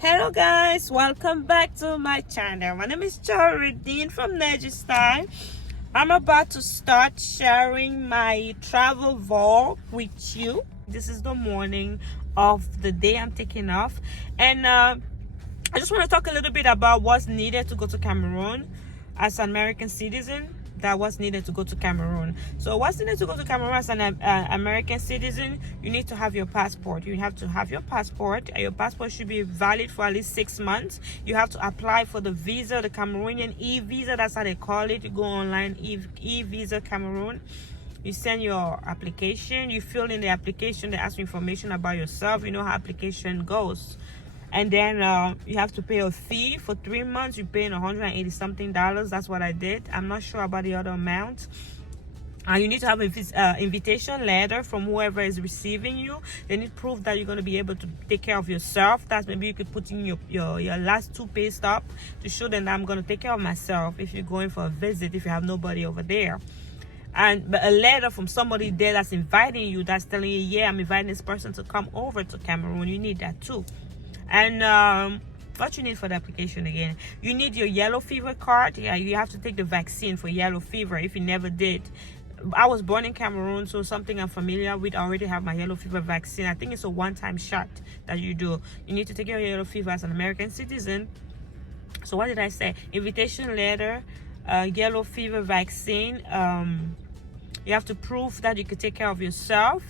Hello guys, welcome back to my channel. My name is Dean from Style. I'm about to start sharing my travel vlog with you. This is the morning of the day I'm taking off, and I just want to talk a little bit about what's needed to go to Cameroon as an American citizen. What's needed to go to Cameroon. So what's needed to go to Cameroon as an American citizen, you need to have your passport. You have to have your passport. Your passport should be valid for at least 6 months. You have to apply for the visa, the Cameroonian e-visa. That's how they call it. You go online, e-visa Cameroon. You send your application. You fill in the application. They ask you information about yourself. You know how application goes. And then you have to pay a fee for 3 months. You're paying $180 something. That's what I did. I'm not sure about the other amount. You need to have an invitation letter from whoever is receiving you. They need proof that you're going to be able to take care of yourself. That's maybe you could put in your last 2 pay stub to show them that I'm going to take care of myself if you're going for a visit, if you have nobody over there. But a letter from somebody there that's inviting you, that's telling you, yeah, I'm inviting this person to come over to Cameroon. You need that too. And what you need for the application again, you need your yellow fever card. Yeah, you have to take the vaccine for yellow fever if you never did. I was born in Cameroon, so something I'm familiar with. I already have my yellow fever vaccine. I think it's a one-time shot that you do. You need to take your yellow fever as an American citizen. So what did I say? Invitation letter, yellow fever vaccine. You have to prove that you can take care of yourself.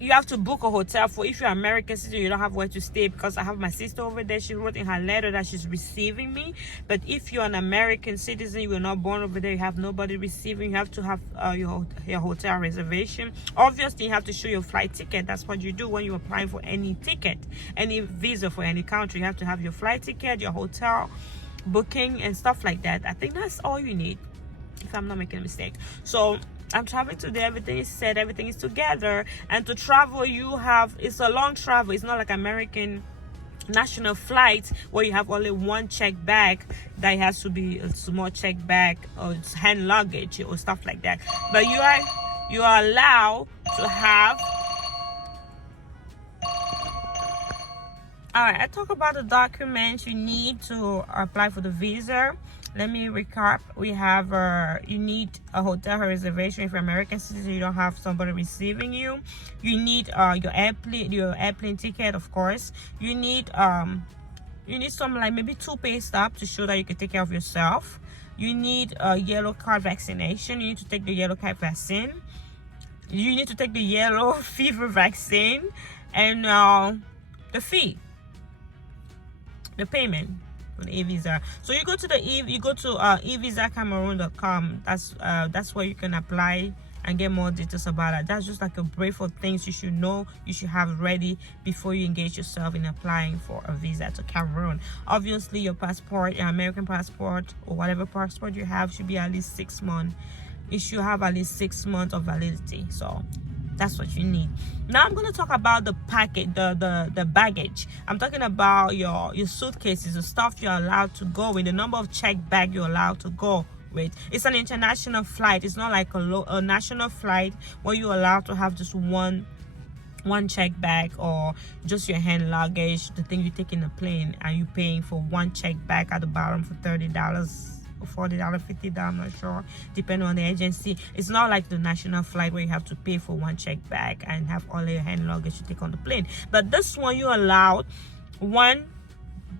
You have to book a hotel for, if you're an American citizen, you don't have where to stay, because I have my sister over there. She wrote in her letter that she's receiving me. But if you're an American citizen, you were not born over there, you have nobody receiving, you have to have your hotel reservation. Obviously, you have to show your flight ticket. That's what you do when you're applying for any ticket, any visa for any country. You have to have your flight ticket, your hotel booking, and stuff like that. I think that's all you need, if I'm not making a mistake. So I'm traveling today. Everything is set, everything is together. And to travel, it's a long travel. It's not like American national flight where you have only one check bag that has to be a small check bag, or it's hand luggage or stuff like that. But you are allowed to have. All right, I talk about the documents you need to apply for the visa. Let me recap. We have you need a hotel reservation if you're American citizen. You don't have somebody receiving you. You need your airplane ticket, of course. You need some, like, maybe 2 pay stubs to show that you can take care of yourself. You need a yellow card vaccination. You need to take the yellow card vaccine. You need to take the yellow fever vaccine, and the fee, the payment for the e-visa. So you go to evisacameroon.com. That's where you can apply and get more details about it. That's just like a brief of things you should know, you should have ready before you engage yourself in applying for a visa to Cameroon. Obviously, your passport, your American passport or whatever passport you have, should be at least 6 months. It should have at least 6 months of validity. So that's what you need. Now I'm going to talk about the packet, the baggage. I'm talking about your suitcases, the stuff you're allowed to go with, the number of check bag you're allowed to go with. It's an international flight. It's not like a national flight where you're allowed to have just one check bag, or just your hand luggage, the thing you take in the plane, and you're paying for one check bag at the bottom for $30 or $40, $50, I'm not sure, depending on the agency. It's not like the national flight where you have to pay for one check bag and have all your hand luggage to take on the plane. But this one, you allowed one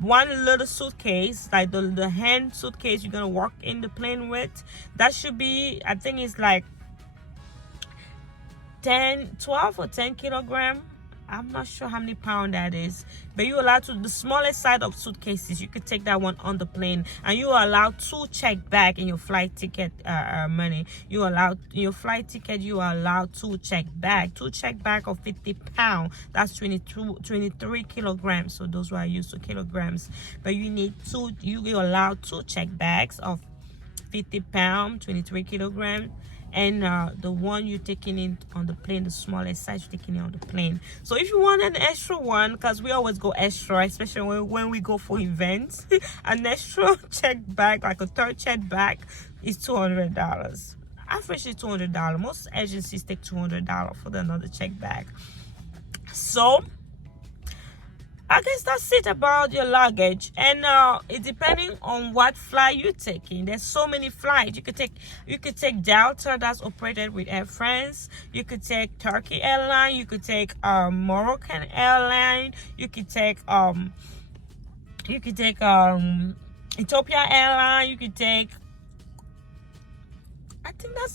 little suitcase, like the hand suitcase you're gonna walk in the plane with. That should be, I think it's like 12 or 10 kilogram. I'm not sure how many pounds that is, but you're allowed to, the smallest side of suitcases, you could take that one on the plane. And you are allowed 2 check bag in your flight ticket money. You allowed, in your flight ticket, you are allowed 2 check bag. 2 check bag of 50 pounds. That's 23 kilograms. So those were used to kilograms. But you need 2. You're allowed 2 check bags of 50 pounds, 23 kilograms. And the one you're taking in on the plane, the smallest size you're taking in on the plane. So if you want an extra one, because we always go extra, especially when we go for events, an extra check bag, like a 3rd check bag, is $200. Average is $200. Most agencies take $200 for another check bag. So I guess that's it about your luggage. And it depending on what flight you're taking. There's so many flights. You could take Delta, that's operated with Air France. You could take Turkey airline. You could take Moroccan airline. You could take Ethiopia airline. You could take, I think that's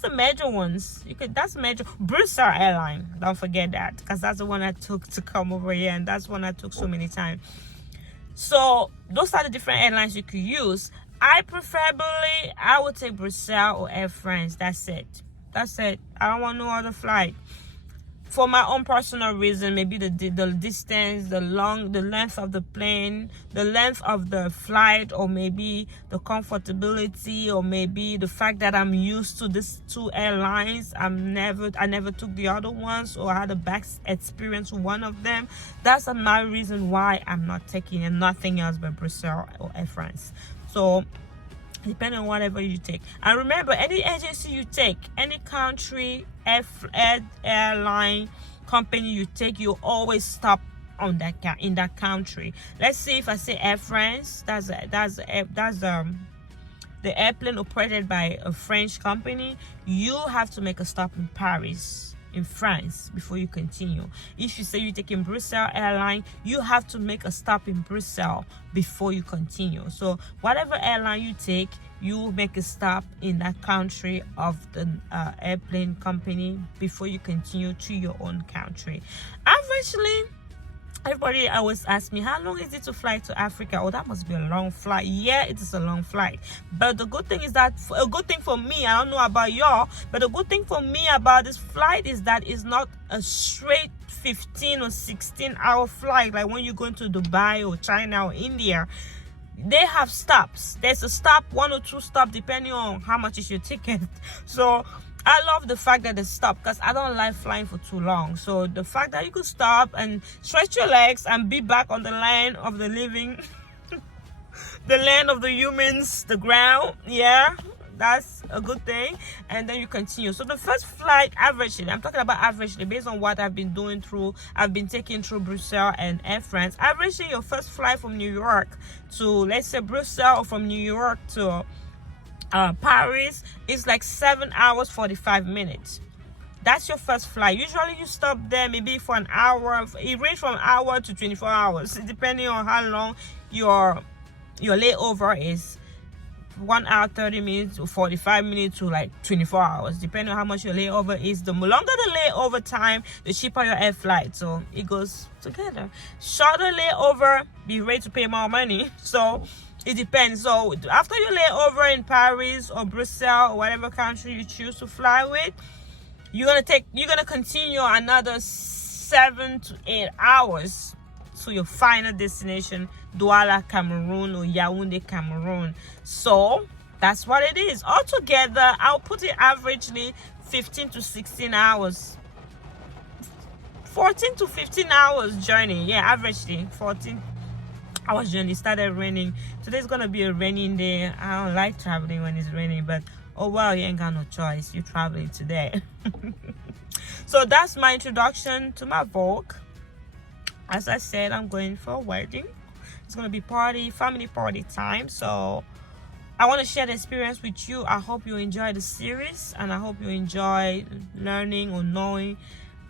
the major ones. That's major. Brussels airline. Don't forget that, because that's the one I took to come over here, and that's one I took so many times. So those are the different airlines you could use. I would take Brussels or Air France. That's it. I don't want no other flight. For my own personal reason, maybe the distance, the length of the plane, the length of the flight, or maybe the comfortability, or maybe the fact that I'm used to these two airlines. I never took the other ones, or I had a bad experience with one of them. That's my reason why I'm not taking it. Nothing else but Brussels or Air France. So depending on whatever you take. And remember, any agency you take, any country, airline company you take, you always stop on in that country. Let's see, if I say Air France, that's the airplane operated by a French company. You have to make a stop in Paris, in France, before you continue. If you say you're taking Brussels airline, you have to make a stop in Brussels before you continue. So whatever airline you take, you make a stop in that country of the airplane company before you continue to your own country. Averagely, everybody always asks me, how long is it to fly to Africa? Oh, that must be a long flight. Yeah, it is a long flight. But the good thing is that, a good thing for me, I don't know about y'all, but the good thing for me about this flight is that it's not a straight 15 or 16-hour flight like when you're going to Dubai or China or India. They have stops. There's a stop, 1 or 2 stops, depending on how much is your ticket. So I love the fact that they stop, because I don't like flying for too long. So the fact that you could stop and stretch your legs and be back on the land of the living, the land of the humans, the ground, yeah, that's a good thing. And then you continue. So the first flight, averagely, I'm talking about averagely, based on what I've been taking through Brussels and Air France. Averagely, your first flight from New York to, let's say, Brussels, or from New York to Paris is like 7 hours 45 minutes. That's your first flight. Usually you stop there maybe for an hour. It ranges from an hour to 24 hours, depending on how long your layover is. 1 hour 30 minutes or 45 minutes to like 24 hours, depending on how much your layover is. The longer the layover time, the cheaper your air flight. So it goes together. Shorter layover, be ready to pay more money. So it depends. So after your layover in Paris or Brussels or whatever country you choose to fly with, you're gonna continue another 7 to 8 hours to your final destination, Douala, Cameroon, or Yaoundé, Cameroon. So that's what it is. Altogether, I'll put it averagely 15 to 16 hours. 14 to 15 hours journey. Yeah, averagely 14 hours journey. Started raining. Today's gonna be a raining day. I don't like traveling when it's raining, but oh well, you ain't got no choice. You're traveling today. So that's my introduction to my Vogue. As I said, I'm going for a wedding. It's gonna be family party time. So I want to share the experience with you. I hope you enjoy the series, and I hope you enjoy learning or knowing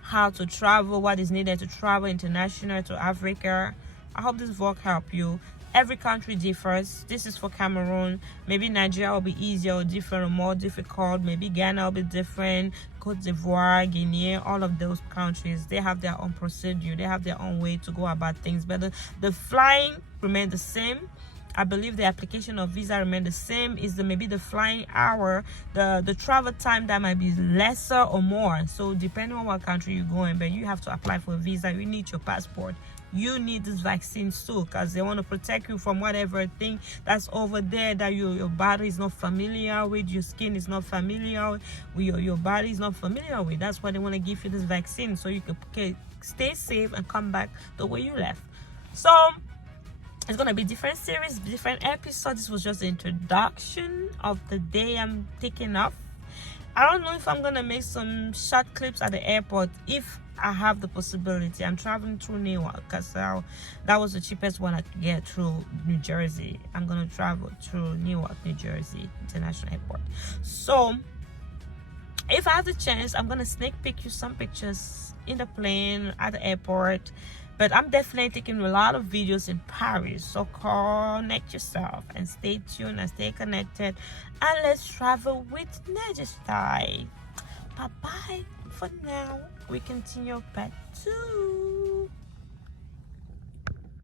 how to travel, what is needed to travel international to Africa. I hope this vlog help you. Every country differs. This is for Cameroon. Maybe Nigeria will be easier or different or more difficult. Maybe Ghana will be different. Cote d'Ivoire, Guinea, all of those countries, they have their own procedure. They have their own way to go about things. But the flying remain the same. I believe the application of visa remain the same. Is maybe the flying hour, the travel time that might be lesser or more. So depending on what country you're going, but you have to apply for a visa. You need your passport. You need this vaccine too, because they want to protect you from whatever thing that's over there that your body is not familiar with, your skin is not familiar with, your body is not familiar with. That's why they want to give you this vaccine, so you can stay safe and come back the way you left. So it's gonna be different series, different episodes. This was just the introduction of the day I'm taking off. I don't know if I'm gonna make some short clips at the airport. If I have the possibility. I'm traveling through Newark because that was the cheapest one I could get through New Jersey. I'm gonna travel through Newark, New Jersey International Airport. So if I have the chance, I'm gonna sneak peek you some pictures in the plane at the airport. But I'm definitely taking a lot of videos in Paris. So connect yourself and stay tuned and stay connected. And let's travel with Style. Bye bye for now. We continue part 2.